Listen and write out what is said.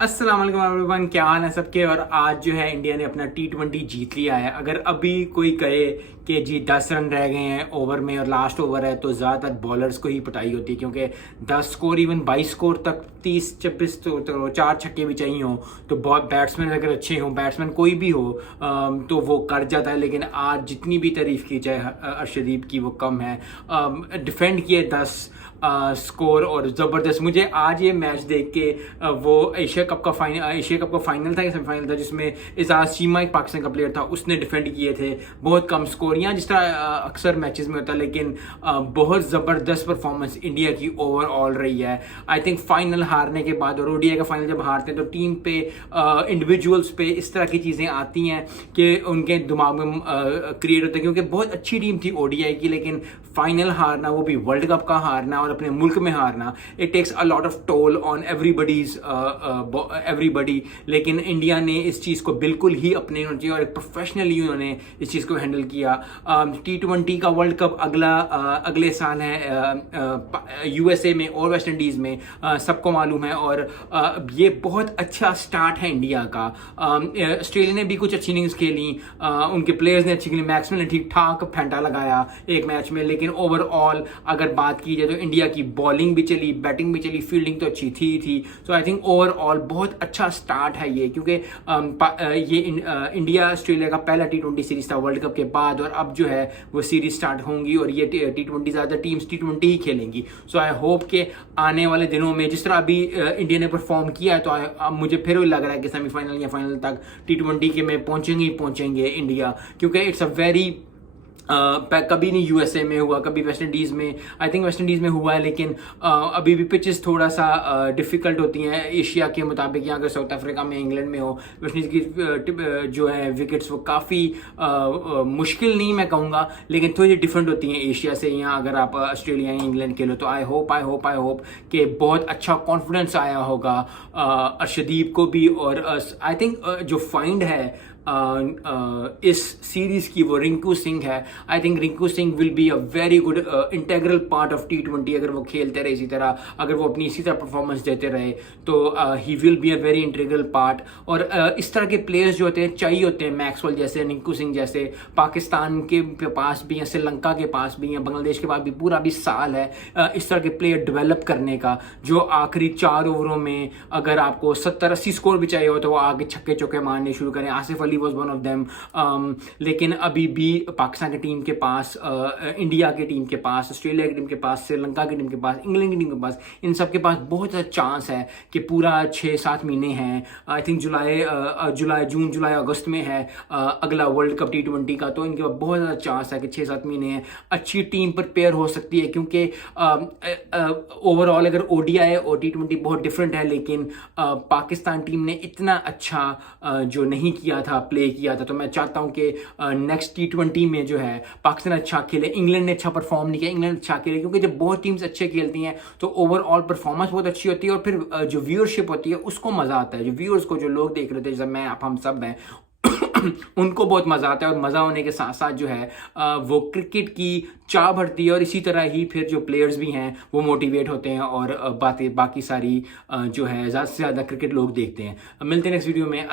अस्सलाम वालेकुम एवरीवन, क्या हाल है सबके। और आज जो है इंडिया ने अपना T20 जीत लिया है। अगर अभी कोई कहे कि जी 10 रन रह गए हैं ओवर में और लास्ट ओवर है तो ज़्यादातर बॉलर्स को ही पिटाई होती है, क्योंकि 10 स्कोर इवन 22 स्कोर तक 30-26 तो 4 छक्के भी चाहिए हो तो बैट्समैन अगर अच्छे हों, बैट्समैन कोई भी हो तो वो कर जाता है। लेकिन आज जितनी भी तारीफ की जाए अर्शदीप की वो कम है। डिफेंड किए 10 स्कोर और ज़बरदस्त। मुझे आज ये मैच देख के वो एशिया कप का फाइनल था या सेमीफाइनल था जिसमें इजाज चीमा एक पाकिस्तान का प्लेयर था, उसने डिफेंड किए थे बहुत कम स्कोर, या जिस तरह अक्सर मैचेस में होता है। लेकिन बहुत ज़बरदस्त परफॉर्मेंस इंडिया की ओवरऑल रही है। आई थिंक फाइनल हारने के बाद और ओडीआई का फाइनल जब हारते हैं तो टीम पे इंडिविजुअल्स पे इस तरह की चीज़ें आती हैं कि उनके दिमाग में क्रिएट होता है, क्योंकि बहुत अच्छी टीम थी ओडीआई की, लेकिन फाइनल हारना, वो भी वर्ल्ड कप का हारना और अपने मुल्क में हारना, it takes a lot of toll on everybody. लेकिन इंडिया ने इस चीज़ को बिल्कुल ही अपने और एक प्रोफेशनली उन्होंने इस चीज़ को हैंडल किया। T20 का वर्ल्ड कप अगले साल है यूएसए में और वेस्ट इंडीज़ में, सबको मालूम है। और ये बहुत अच्छा स्टार्ट है इंडिया का। ऑस्ट्रेलिया ने भी कुछ अच्छी इनिंग्स खेली, उनके प्लेयर्स ने अच्छी खेली, मैक्सवेल ने ठीक ठाक फेंटा लगाया एक मैच में। लेकिन ओवरऑल अगर बात की जाए तो इंडिया की बॉलिंग भी चली, बैटिंग भी चली, फील्डिंग तो अच्छी थी। सो आई थिंक ओवरऑल बहुत अच्छा स्टार्ट है ये, क्योंकि ये इंडिया ऑस्ट्रेलिया का पहला T20 सीरीज था वर्ल्ड कप के बाद, और अब जो है वो सीरीज स्टार्ट होंगी और ये T20 ज़्यादा teams T20 he खेलेंगी। So I hope के आने वाले दिनों में जिस तरह अभी इंडिया ने परफॉर्म किया है तो मुझे फिर लग रहा है कि सेमीफाइनल या फाइनल तक T20 के में पहुंचेंगे इंडिया, क्योंकि इट्स अ वेरी कभी नहीं यूएसए में हुआ, कभी वेस्ट इंडीज़ में, आई थिंक वेस्ट इंडीज़ में हुआ है। लेकिन अभी भी पिचेस थोड़ा सा डिफ़िकल्ट होती हैं एशिया के मुताबिक। यहाँ अगर साउथ अफ्रीका में, इंग्लैंड में हो, वेस्ट इंडीज़ की जो है विकेट्स वो काफ़ी मुश्किल नहीं मैं कहूँगा, लेकिन थोड़ी डिफरेंट होती हैं एशिया से। यहाँ अगर आप ऑस्ट्रेलिया या इंग्लैंड खेलो तो आई होप कि बहुत अच्छा कॉन्फिडेंस आया होगा अर्शदीप को भी। और आई थिंक जो फाइंड है इस सीरीज की वो रिंकू सिंह है। I think Rinku Singh will be a very good integral part of T20। अगर वो खेलते रहे इसी तरह, अगर वो अपनी इसी तरह परफॉर्मेंस देते रहे तो he will be a very integral part. और इस तरह के प्लेयर्स जो होते हैं चाहिए होते हैं, मैक्सवेल जैसे, रिंकू सिंह जैसे। पाकिस्तान के पास भी हैं, श्रीलंका के पास भी हैं, बांग्लादेश के पास भी पूरा भी साल है इस तरह के प्लेयर डेवलप करने का, जो आखिरी 4 ओवरों में अगर आपको 70-80 स्कोर भी चाहिए हो तो वो आगे छक्के चौके मारने शुरू करें। Asif Ali was one of them। लेकिन अभी भी पाकिस्तान की टीम के पास, इंडिया की टीम के पास, ऑस्ट्रेलिया की टीम के पास, श्रीलंका की टीम के पास, इंग्लैंड की टीम के पास, इन सब के पास बहुत ज़्यादा चांस है कि पूरा 6-7 महीने हैं। आई थिंक जून जुलाई अगस्त में है अगला वर्ल्ड कप T20 का, तो इनके पास बहुत ज़्यादा चांस है कि 6-7 महीने हैं, अच्छी टीम प्रिपेयर हो सकती है। क्योंकि ओवरऑल अगर ODI और T20 बहुत डिफरेंट है, लेकिन पाकिस्तान टीम ने इतना अच्छा जो नहीं किया था, प्ले किया था। तो मैं चाहता हूं कि नेक्स्ट T20 में जो है पाकिस्तान अच्छा खेले। इंग्लैंड ने अच्छा परफॉर्म नहीं किया, इंग्लैंड अच्छा खेले, क्योंकि जब बहुत टीम्स अच्छे खेलती हैं तो ओवरऑल परफॉर्मेंस बहुत अच्छी होती है और फिर जो व्यूअरशिप होती है उसको मज़ा आता है। जो व्यूअर्स को, जो लोग देख रहे थे जैसे मैं, आप, हम सब हैं उनको बहुत मज़ा आता है। और मज़ा होने के साथ साथ जो है वो क्रिकेट की चाह बढ़ती है, और इसी तरह ही फिर जो प्लेयर्स भी हैं वो मोटिवेट होते हैं और बाकी सारी जो है ज़्यादा से ज़्यादा क्रिकेट लोग देखते हैं। मिलते हैं नेक्स्ट वीडियो में।